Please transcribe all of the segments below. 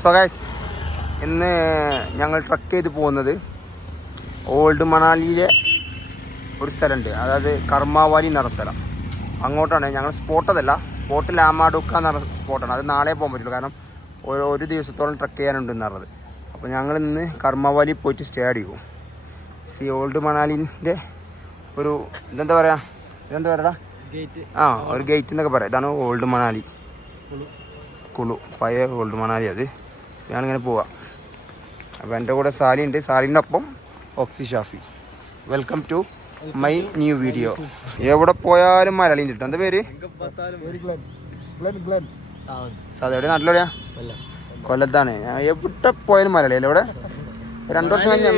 So guys, ഇന്ന് ഞങ്ങൾ truck ചെയ്ത് പോകുന്നത് ഓൾഡ് മണാലിയിലെ ഒരു സ്ഥലമുണ്ട്. അതായത് കർമാവാലി എന്ന് പറഞ്ഞ സ്ഥലം. അങ്ങോട്ടാണ് ഞങ്ങൾ. സ്പോട്ടതല്ല, സ്പോട്ട് ലാമാഡുക്ക എന്ന് പറഞ്ഞ സ്പോട്ടാണ്. അത് നാളെ പോകാൻ പറ്റുള്ളൂ, കാരണം ഒരു ദിവസത്തോളം ട്രക്ക് ചെയ്യാനുണ്ടെന്ന് പറഞ്ഞത്. അപ്പോൾ ഞങ്ങൾ ഇന്ന് കർമാവാലി പോയിട്ട് സ്റ്റേ ചെയ്യും. ഓൾഡ് മണാലിൻ്റെ ഒരു ഇതെന്താ പറയുക ഗേറ്റ്, ഒരു ഗേറ്റ് എന്നൊക്കെ പറയാം. ഇതാണ് ഓൾഡ് മണാലി കുളു, പഴയ ഓൾഡ് മണാലി. അത് ഞാനിങ്ങനെ പോവാം. അപ്പോൾ എൻ്റെ കൂടെ സാലി ഉണ്ട്, സാലിൻ്റെ ഒപ്പം ഓക്സി Shafi. Welcome to my new video. എവിടെ പോയാലും മലയാളി കിട്ടും. എന്താ പേര്? സാധ. എവിടെ? നാട്ടിലെവിടെയാ? കൊല്ലത്താണ്. എവിടെ പോയാലും മലയാളി അല്ലേ? ഇവിടെ 2 വർഷം കഴിഞ്ഞാൽ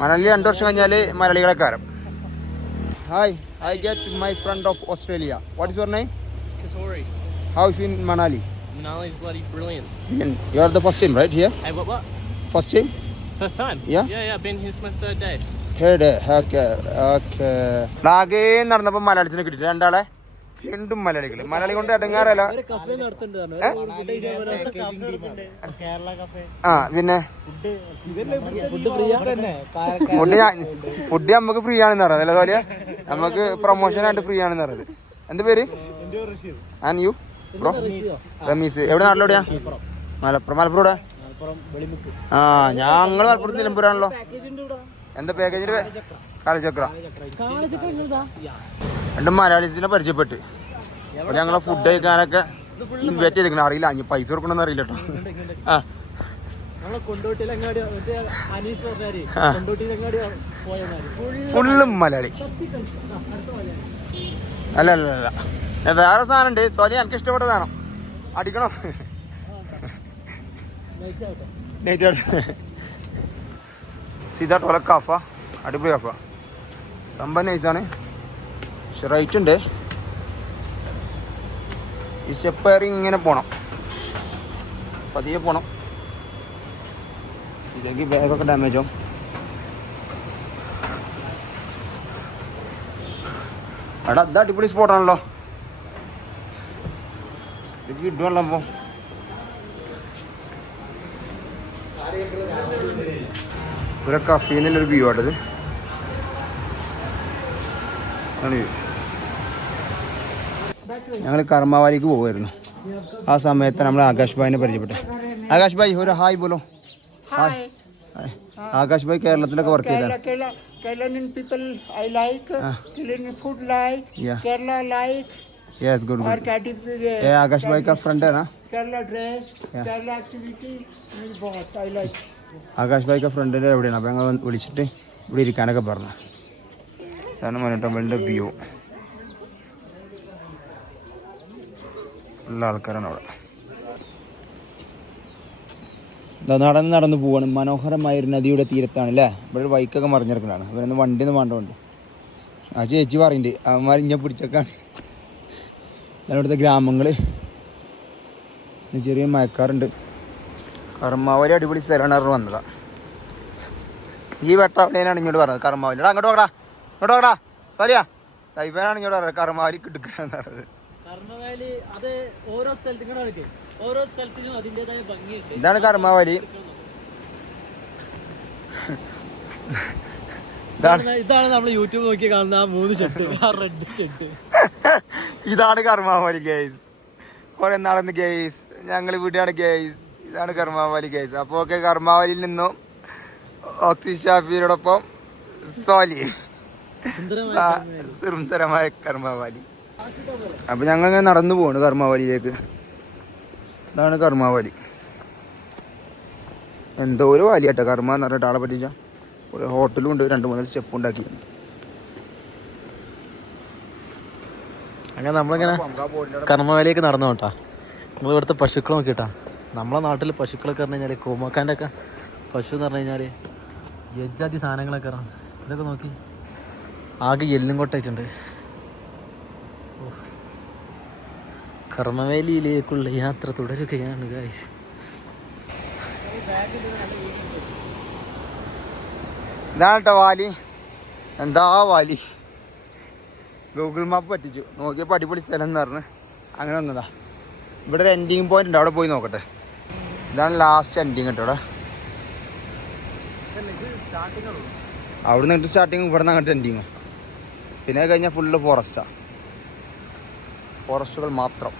മണാലി 2 വർഷം കഴിഞ്ഞാൽ മലയാളികളെ കാരം. Hi, I get my friend of Australia. What is your name? Katori. How is in Manali? Manali is bloody brilliant. You are the first time, right, here? Hey, what? First time? First time? Yeah? Yeah, been here. It's my 3rd day. Third day, okay. ആകെ നടന്നപ്പോൾ മലയാളിസിനെ കിട്ടിയിട്ട് രണ്ടാളെ വീണ്ടും മലയാളികൾ. മലയാളി കൊണ്ട് ഇടങ്ങാറല്ല. പിന്നെ food നമുക്ക് free ആണെന്ന് പറഞ്ഞത് അല്ലേ സോലിയ? നമുക്ക് പ്രൊമോഷൻ ആയിട്ട് ഫ്രീ ആണെന്ന് പറഞ്ഞത്. എന്ത് പേര്? And you bro? റമീസ്. എവിടെ? നാട്ടിലെവിടെയാ? മലപ്പുറം. എവിടെ? ഞങ്ങൾ മലപ്പുറത്ത് നിലമ്പൂരാണല്ലോ. എന്താ പാക്കേജിന്റെ? കാലചക്ര. 2 മലയാളീസിനെ പരിചയപ്പെട്ട് അവിടെ ഞങ്ങളെ ഫുഡ് കഴിക്കാനൊക്കെ ഇൻവൈറ്റ് ചെയ്തിരിക്കണം. അറിയില്ല, അഞ്ഞ് പൈസ കൊടുക്കണമെന്ന് അറിയില്ല കേട്ടോ. ഫുള്ളും മലയാളി. അല്ല അല്ല അല്ല, വേറെ സാധനം ഉണ്ട് സോനി, എനിക്ക് ഇഷ്ടപ്പെട്ട സാധനം അടിക്കണം. സീതാട്ടോല കാഫ, അടിപൊളി കാഫ, സംഭവം നൈസാണ്. പക്ഷെ റേറ്റ് ഉണ്ട്. ഈ സ്റ്റെപ്പ് കയറി ഇങ്ങനെ പോകണം, പതിയെ പോകണം, ഇല്ലെങ്കിൽ ബാഗൊക്കെ ഡാമേജ് ആവും. എടാ അത് അടിപൊളി സ്പോട്ടാണല്ലോ, ഇത് കിട്ടുമല്ലോ. അപ്പോൾ ഒരു കഫീന്നുള്ളൊരു വ്യൂ ആട്ടത്. ഞങ്ങൾ കർമാവാലിക്ക് പോകുമായിരുന്നു. ആ സമയത്ത് നമ്മൾ ആകാശ് ഭായിനെ പരിചയപ്പെട്ടെ. ആകാശ് ഭായ് ഒരു ഹായ് ബോലോ. ഹായ്. ആകാശ് ഭായ് കേരളത്തിലൊക്കെ വർക്ക് ചെയ്ത. Kerala people I like, Kerala food like, Kerala like. Yes, good. आकाश भाई का फ्रेंड है ना? Kerala dress, Kerala activity, मुझे बहुत I like. ആകാശ് ഭായിക്ക് ഫ്രണ്ടിൻ്റെ എവിടെയാണ്. അപ്പോൾ ഞങ്ങൾ വിളിച്ചിട്ട് ഇവിടെ ഇരിക്കാനൊക്കെ പറഞ്ഞു. അതാണ് മലട്ടമ്പലിൻ്റെ വ്യൂ. എല്ലാ ആൾക്കാരാണ് അവിടെ. നടന്ന് പോവാണ്. മനോഹരമായൊരു നദിയുടെ തീരത്താണ് അല്ലേ? ഇവിടെ ഒരു ബൈക്കൊക്കെ മറിഞ്ഞെടുക്കണതാണ്. അവരൊന്ന് വണ്ടിയൊന്നും വേണ്ടതുണ്ട്. ആ ചേച്ചി പറയുന്നുണ്ട് അവന്മാർ ഇഞ്ഞ പിടിച്ചൊക്കെയാണ്. ഇവിടുത്തെ ഗ്രാമങ്ങൾ. ചെറിയ മയക്കാറുണ്ട്. കർമാവലി അടിപൊളി സ്ഥലമാണ് വന്നതാണ്. ഈ വെട്ടാവളിയാണ് ഇങ്ങോട്ട് പറഞ്ഞത് കർമാവലി. എടാ അങ്ങോട്ട് നോക്കടാ, ഇങ്ങോട്ട് നോക്കടാ സോലിയ. ഇവനാണ് ഇങ്ങോട്ട് പറഞ്ഞത് കർമാവലി കിട്ടുകയെന്ന് പറഞ്ഞത്. ഇതാണ് കർമാവലി. ഇതാണ് നമ്മൾ യൂട്യൂബ് നോക്കി കാണുന്ന 3 ഷെഡ്, റെഡ് ഷെഡ്. ഇതാണ് കർമാവലി ഗൈസ്. കുറെ നടന്ന് ഗൈസ്, ഞങ്ങൾ വീട്ടിലാണ് ഗൈസ്. ഇതാണ് കർമാവാലി ഗൈസ്. അപ്പോൾ ഓക്കെ, കർമാവാലിയിൽ നിന്നും ഓക്സി ഷാഫിയോടൊപ്പം സോലി, സുന്ദരമായ കർമാവാലി. അപ്പോൾ ഞങ്ങൾ ഇങ്ങനെ നടന്നു പോവാണ് കർമാവാലിയിലേക്ക്. ഇതാണ് കർമാവാലി. എന്തോ ഒരു വാലിയാട്ടോ കർമ്മ എന്ന് പറഞ്ഞിട്ട് ആളെ പറ്റിച്ച. ഒരു ഹോട്ടലും ഉണ്ട്, 2-3 സ്റ്റെപ്പ് ഉണ്ടാക്കിയിട്ടുണ്ട്. അങ്ങനെ നമ്മളിങ്ങനെ കർമ്മവാലിയൊക്കെ നടന്നു കേട്ടാ. നമ്മൾ ഇവിടുത്തെ പശുക്കൾ നോക്കിയിട്ടാ. നമ്മളെ നാട്ടിൽ പശുക്കളൊക്കെ പറഞ്ഞു കഴിഞ്ഞാൽ കോമാക്കാൻ്റെ ഒക്കെ പശു എന്ന് പറഞ്ഞു കഴിഞ്ഞാൽ യജാതി സാധനങ്ങളൊക്കെ ഇറങ്ങും. ഇതൊക്കെ നോക്കി ആകെ എല്ലും കൊട്ടായിട്ടുണ്ട്. കർമ്മവേലിയിലേക്കുള്ള യാത്ര തുടരുകയാണ് ഗൈസ്. ഇതാണ് കേട്ടോ വാലി. എന്താ വാലി, ഗൂഗിൾ മാപ്പ് പറ്റിച്ചു. നോക്കിയപ്പോൾ അടിപൊളി സ്ഥലം എന്ന് പറഞ്ഞ് അങ്ങനെ വന്നതാ. ഇവിടെ ഒരു എൻഡിങ് പോയിന്റ് ഉണ്ട്, അവിടെ പോയി നോക്കട്ടെ. ഇതാണ് ലാസ്റ്റ് എൻഡിങ് കേട്ടോ. അവിടെ നിന്ന് സ്റ്റാർട്ടിങ് ഇവിടെ നിന്ന് അങ്ങോട്ട് എൻഡിങ്ങും. പിന്നെ കഴിഞ്ഞാൽ ഫുള്ള് ഫോറസ്റ്റാണ്, ഫോറസ്റ്റുകൾ മാത്രം.